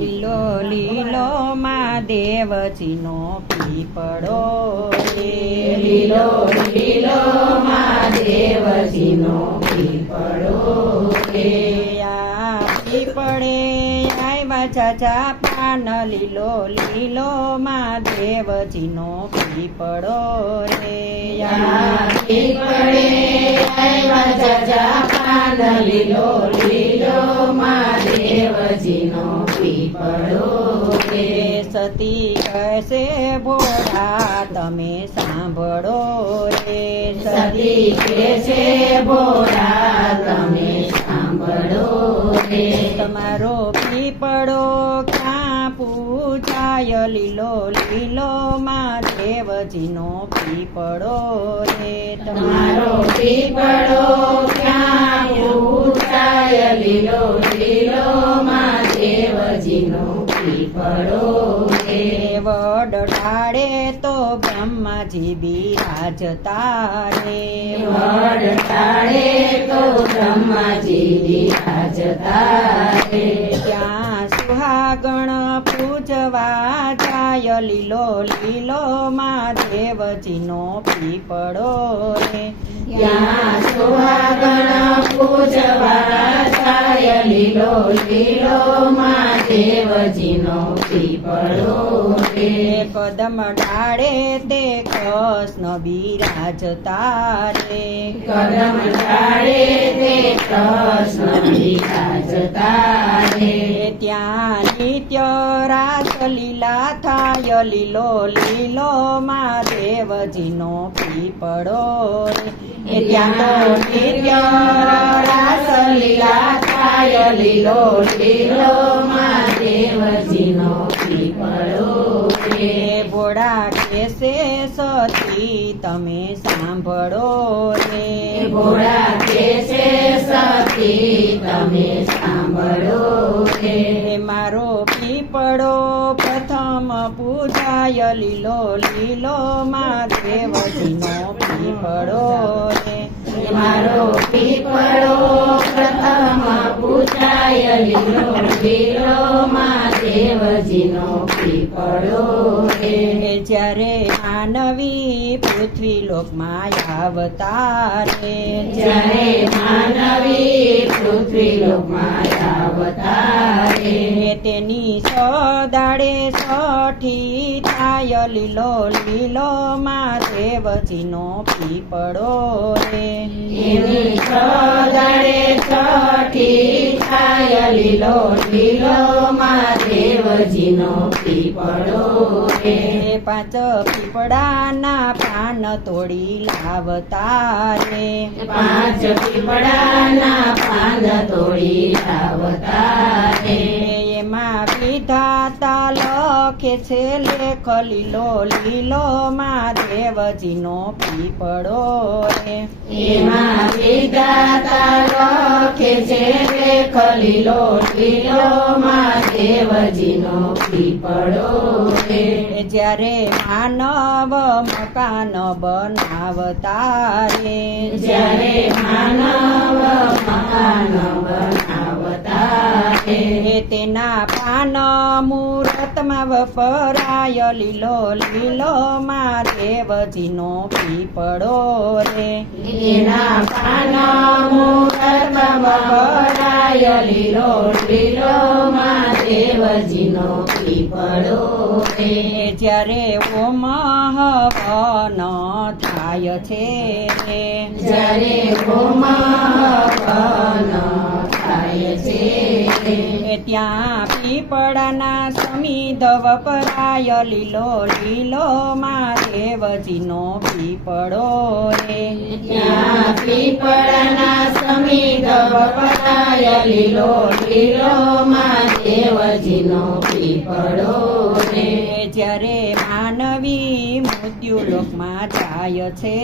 લીલો લીલો માં દેવજીનો પીપળો રે લીલો લીલો મહાદેવજીનો પીપળો પીપળે આવ્યા ચાચા પાન લીલો લીલો માં દેવજીનો પીપળો રે પીપળે આવ્યા ચાચા પાન લીલો લીલો મહાદેવજીનો સતી કહેશે ભોળા તમે સાંભળો રે? સતી કહેશે છે તમે સાંભળો રે? તમારો પીપળો ક્યાં પૂજાય? લીલો લીલો માં દેવજીનો પીપળો રે. તમારો પીપળો ક્યાં બ્રહ્માજી આજતા રે વડ તો બ્રહ્માજી વિરાજતા રે ત્યાં સુહાગણ પૂજવા જાય લીલો લીલો માં દેવજીનો પીપળો રે. ત્યાં સુહાગણ પૂજવા જાય લીલો લીલો મહાદેવજીનો પીપળો રે કદમ ડાળે તે કૃષ્ણ બિરાજતા રે. કદમ ડાળે કૃષ્ણ વિરાજતા રે ત્યાં નિત્ય રાસ લીલા થાય લીલો લીલો માં દેવજીનો પીપળો રે. એ ત્યાં નિત્ય રાસ લીલા થાય લીલો લીલો મહાદેવજીનો તમે સાંભળો રે ભોળા કે છે સતી તમે સાંભળો રે મારો પીપળો પ્રથમ પૂજાય લીલો લીલો માં દેવજીનો પીપળો રે મારો પીપળો પ્રથમ પૂજાય લીલો લીલો પીપળો જ્યારે માનવી પૃથ્વી લોકમાં આવતા રે જ્યારે માનવી પૃથ્વી લોકમાં આવતારે. તેની સદાડે સઠી થાય લીલો લીલો માં દેવજીનો પીપળો રે એની સદાડે સઠી થાય લીલો લીલો મહાદેવજીનો પીપળો રે પાંચ પીપળાના પાન તોડી લાવતા રે પાંચ પીપળાના પાન તોડી લાવતા રે એમાં વિધાતા લખે છે લેખ લીલો લીલો માં દેવજીનો પીપળો રે. એમાં વિધાતા લખે છે લેખ લીલો લીલો મહાદેવજીનો પીપળો રે. જ્યારે માનવ મકાન બનાવતા રે. જ્યારે માનવ મકાન એ તેના પાન મુહૂર્તમાં વફરાય. લીલો લીલો માં દેવજીનો પીપળો રે. તેના પાન મુહૂર્તમાં વફરાય. લીલો લીલો મહાદેવજીનો પીપળો રે. જ્યારે ઓમ હવન થાય છે. રે જ્યારે હોમ હવન થાય છે એ ત્યાં પીપળાના સમિધ વપરાય લીલો લીલો મારે દેવજીનો પીપળો રે. ત્યાં પીપળના સમિધ વપરાય લીલો લીલો મહાદેવજીનો પીપળો રે. જ્યારે માનવી મૃત્યુ લોકમાં જાય છે.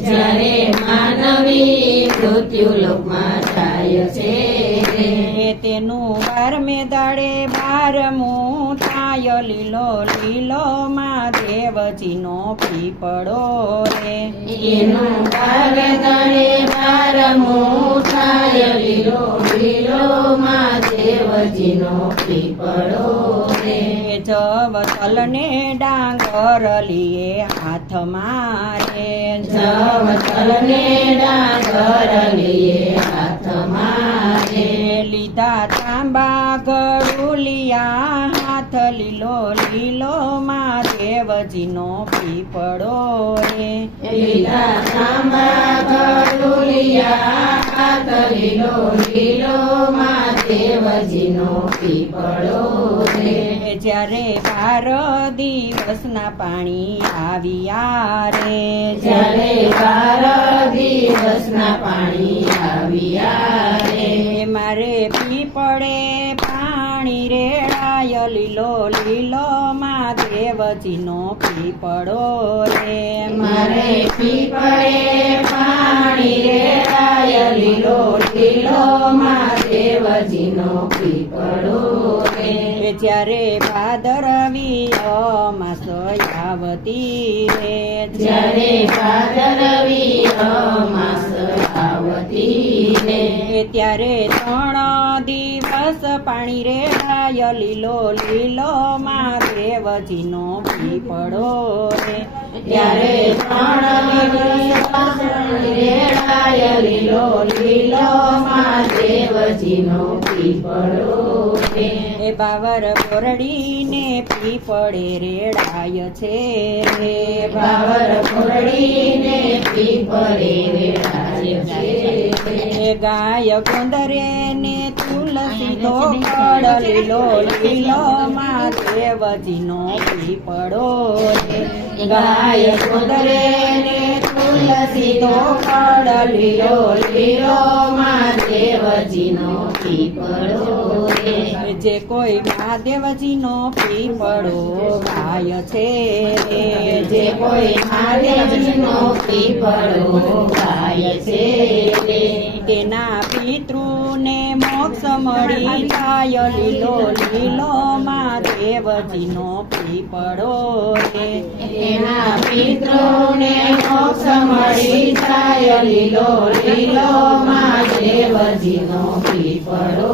જ્યારે માનવી મૃત્યુલોકમાં જાય છે. તેનું બારમે દાડે બારમું થાય લીલો લીલો મહાદેવજીનો પીપળો રે. એનું બારમે દાડે બારમું થાય લીલો લીલો મહાદેવજીનો પીપળો રે એ જવતલ ને ડાંગર લીએ હાથ મારે. જવતલ ને ડાંગર લીએ હાથ મારે. લીધા તાંબા ગળુલિયા હાથ લીલો લીલો મહાદેવજીનો પીપળો રે લીલા તાંબા ગળુલિયા હાથ લીલો લીલો મહાદેવજીનો પીપળો રે જ્યારે બાર દિવસના પાણી આવ્યા રે. જ્યારે બાર દિવસના પાણી આવ્યા રે. મારે પીપળે પાણી રેડાય લીલો લીલો મહાદેવજીનો પીપળો રે મારે પીપળે જ્યારે ભાદરવી અમાસ આવતી રે. જ્યારે ભાદરવી અમાસ આવતી રે. ત્યારે ત્રણ દિવસ પાણી રેડાય લીલો લીલો મહાદેવજીનો પીપળો રે. ત્યારે ત્રણ દિવસ રેડાય લીલો લીલો મહાદેવજીનો પીપળો રે એ બાવર બોરડીને પીપળે રેડાય છે. રે બાવર ફોરડીને પીપળે રેડાય છે. ગાય કોંદરે ને તુલસી તો કળ લીલો લીલો મહાદેવજીનો પીપળો રે ગાય કોંદરે ને તુલસી તો કળ લીલો લીલો મહાદેવજીનો પીપળો રે જે કોઈ મહાદેવજીનો પીપળો ગાય છે જે કોઈ મહાદેવજીનો પીપળો ગાય છે તેના પિતૃને મોક્ષ મળી જાય લીલો લીલો મહાદેવજીનો પીપળો તેના પિતૃને મોક્ષ મળી જાય લીલો લીલો મહાદેવજીનો પીપળો